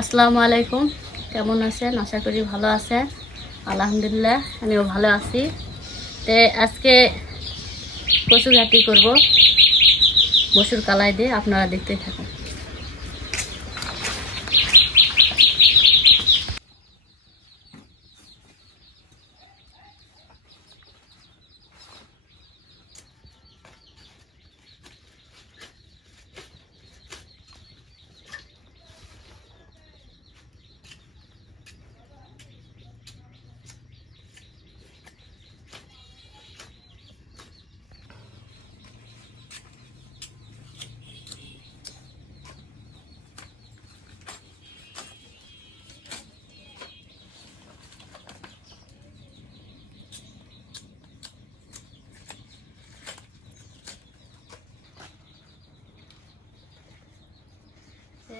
আসসালামু আলাইকুম, কেমন আছেন? আশা করি ভালো আছেন। আলহামদুলিল্লাহ আমিও ভালো আছি। তো আজকে কচু ঘাটি করব মসুর কালাই দিয়ে, আপনারা দেখতে থাকুন।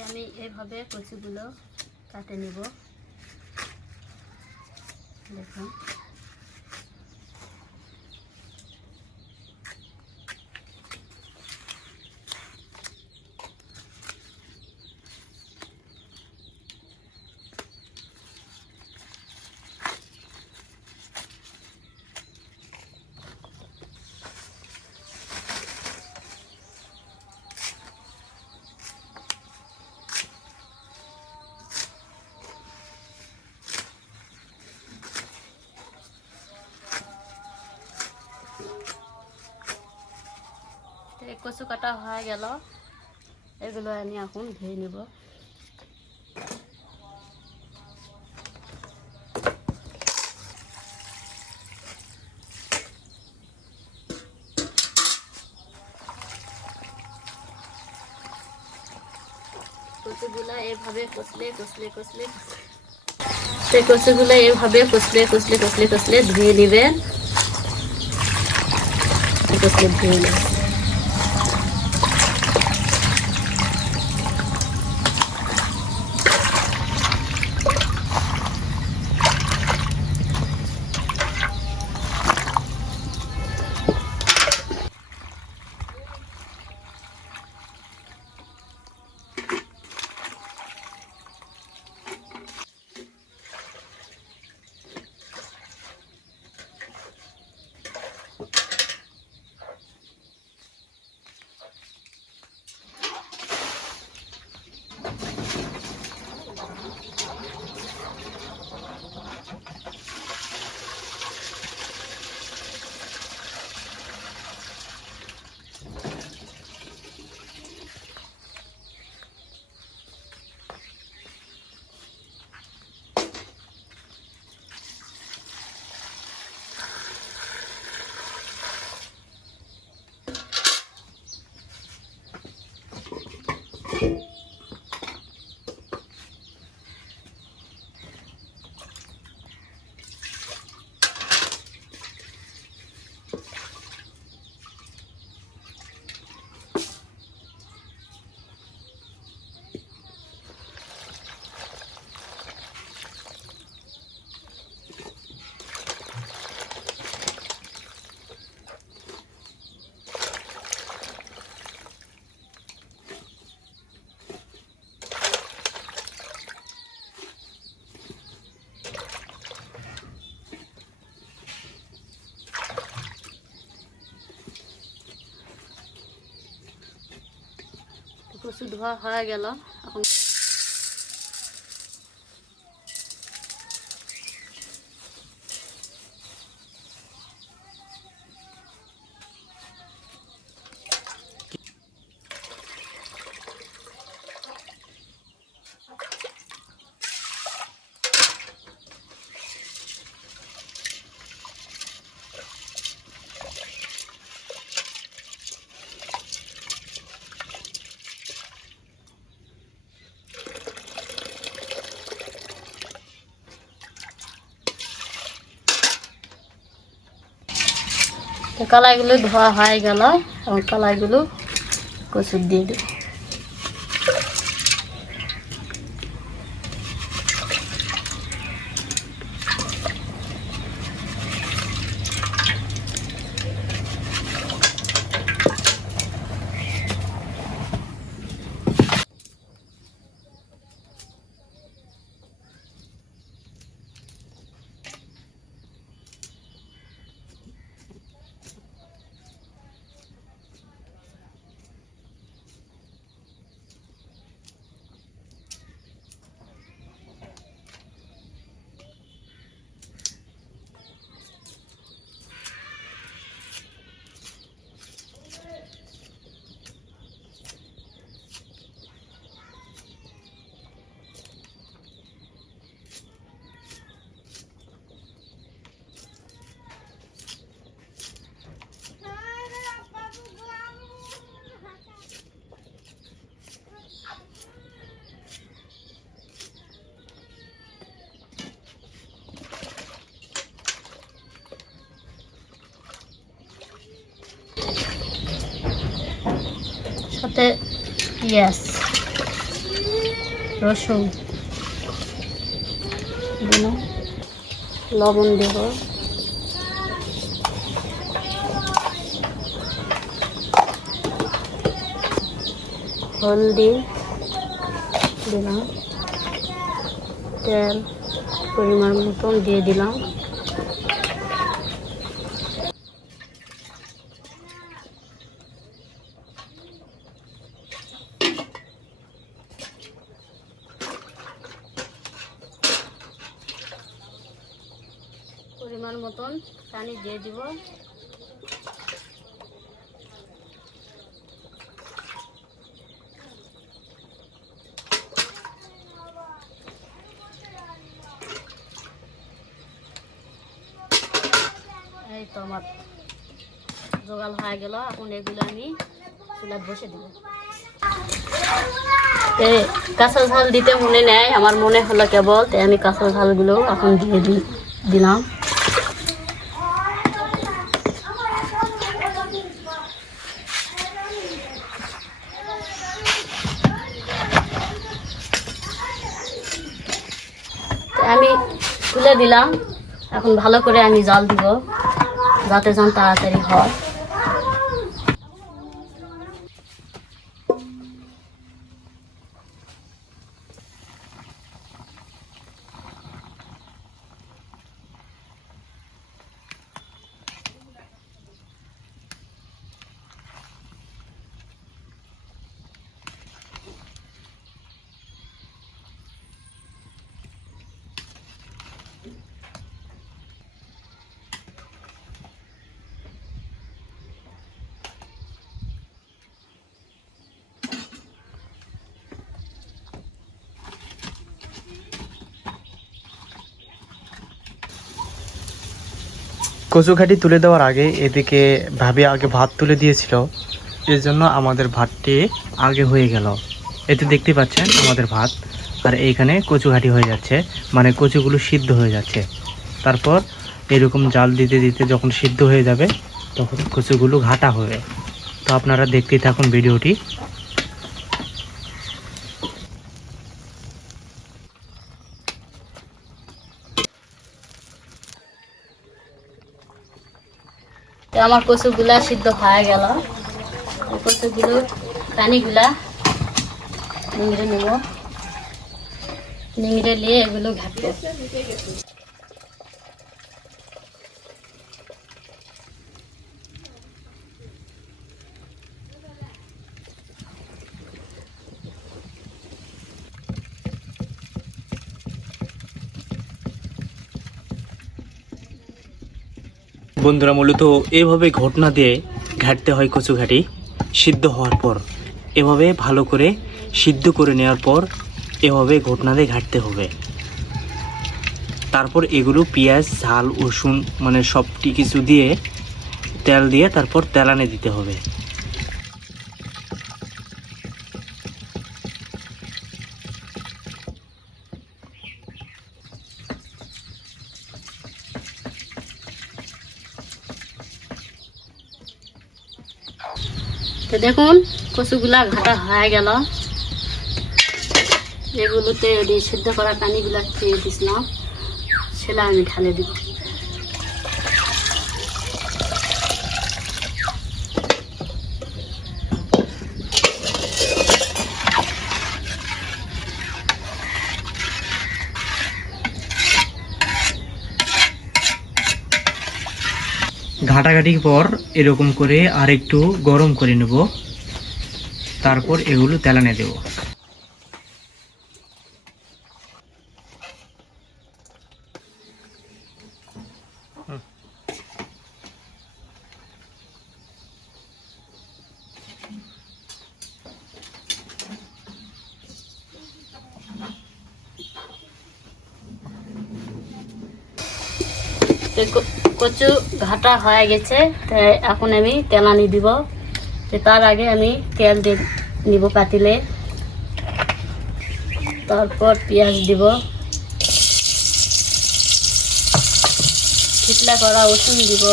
আমি এইভাবে কচুগুলো কাটে নিব। দেখুন, কচু কাটা হয়ে গেল, এগুলো আমি এখন ধুয়ে নেব। কচুগুলো এভাবে কচলে ধুয়ে নেবেন। ধুয়ে নেবেন। কচু ধোয়া হয়ে গেল, এখন তো কলাইগুলো ধোয়া হয়ে গেল, এবং কলাইগুলো কচুর দিয়ে দেব। লাস্টে পেঁয়াজ রসুন দিলাম, লবণ দেব, হলদি দিলাম, তেল পরিমাণ মতন দিয়ে দিলাম। পরিমাণ মতন পানি দিয়ে দিব। এই তো আমার জোগাল হয়ে গেল। এখন এগুলো আমি চুলায় বসে দিব। কাঁচা ঝাল দিতে মনে নেয়, আমার মনে হলো কেবল, তাই আমি কাঁচা ঝালগুলো এখন দিয়ে দিলাম। আমি তুলে দিলাম। এখন ভালো করে আমি জাল দিব, যাতে যেন তাড়াতাড়ি হয়। কচুঘাটি তুলে দেওয়ার আগে এদিকে ভাবি আগে ভাত তুলে দিয়েছিল, এর জন্য আমাদের ভাতটি আগে হয়ে গেল। এতে দেখতে পাচ্ছেন আমাদের ভাত, আর এইখানে কচুঘাটি হয়ে যাচ্ছে, মানে কচুগুলো সিদ্ধ হয়ে যাচ্ছে। তারপর এরকম জাল দিতে দিতে যখন সিদ্ধ হয়ে যাবে তখন কচুগুলো ঘাটা হবে। তো আপনারা দেখতেই থাকুন ভিডিওটি। আমার কচুগুলা সিদ্ধ হয়ে গেল। কচুগুলো পানিগুলা নিংড়ে নেব, নিংড়ে নিয়ে এগুলো ঘাটবো। বন্ধুরা, মূলত এভাবে ঘটনা দিয়ে ঘাটতে হয় কচুঘাটি সিদ্ধ হওয়ার পর। এভাবে ভালো করে সিদ্ধ করে নেওয়ার পর এভাবে ঘটনা দিয়ে ঘাটতে হবে। তারপর এগুলো পেঁয়াজ ঝাল রসুন মানে সবটি কিছু দিয়ে তেল দিয়ে তারপর তেলানে দিতে হবে। তো দেখুন কচুগুলা ঘাটা হয়ে গেল। এগুলোতে সিদ্ধ করা পানিগুলা খেয়ে দিছিলাম, সেটা আমি ঢালে দিব। ঘাটাঘাটির পর এরকম করে আরেকটু গরম করে নেব, তারপর এগুলো তেলানে দেব। কচু ঘাটা হয়ে গেছে, তাই এখন আমি তেলানি দিব। তার আগে আমি তেল দিয়ে নিব পাতিলে, তারপর পেঁয়াজ দিব, ছিটলা করা রসুন দিব,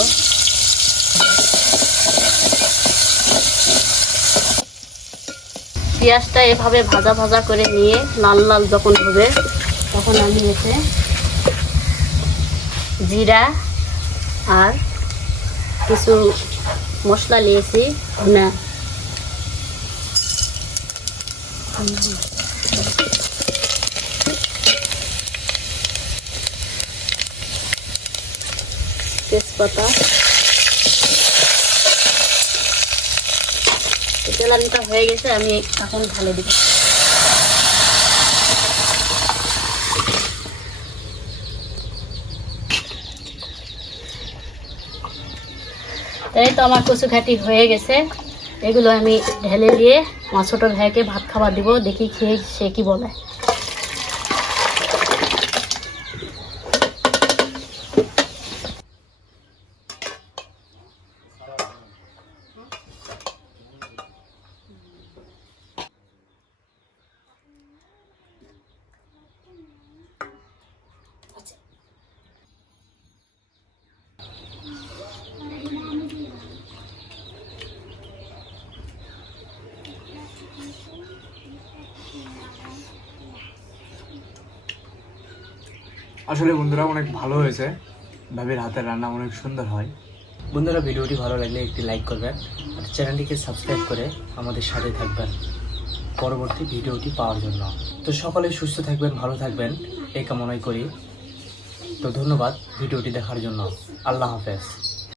পেঁয়াজটা এভাবে ভাজা ভাজা করে নিয়ে লাল লাল যখন হবে তখন আমি এতে জিরা আর কিছু মশলা নিয়েছি ধনে, তেজপাতা। তেলানিটা হয়ে গেছে, আমি এখন ঢালে দিব। এই তো আমার কচু ঘাটি হয়ে গেছে, এগুলো আমি ঢেলে দিয়ে আমার ছোট ভাইকে ভাত খাবার দিব, দেখি খেয়ে সে কি বলে। আসলে বন্ধুরা অনেক ভালো হয়েছে, ভাবির হাতের রান্না অনেক সুন্দর হয়। বন্ধুরা ভিডিওটি ভালো লাগলে একটি লাইক করবেন আর চ্যানেলটিকে সাবস্ক্রাইব করে আমাদের সাথে থাকবেন পরবর্তী ভিডিওটি পাওয়ার জন্য। তো সকলে সুস্থ থাকবেন, ভালো থাকবেন এই কামনাই করি। তো ধন্যবাদ ভিডিওটি দেখার জন্য। আল্লাহ হাফেজ।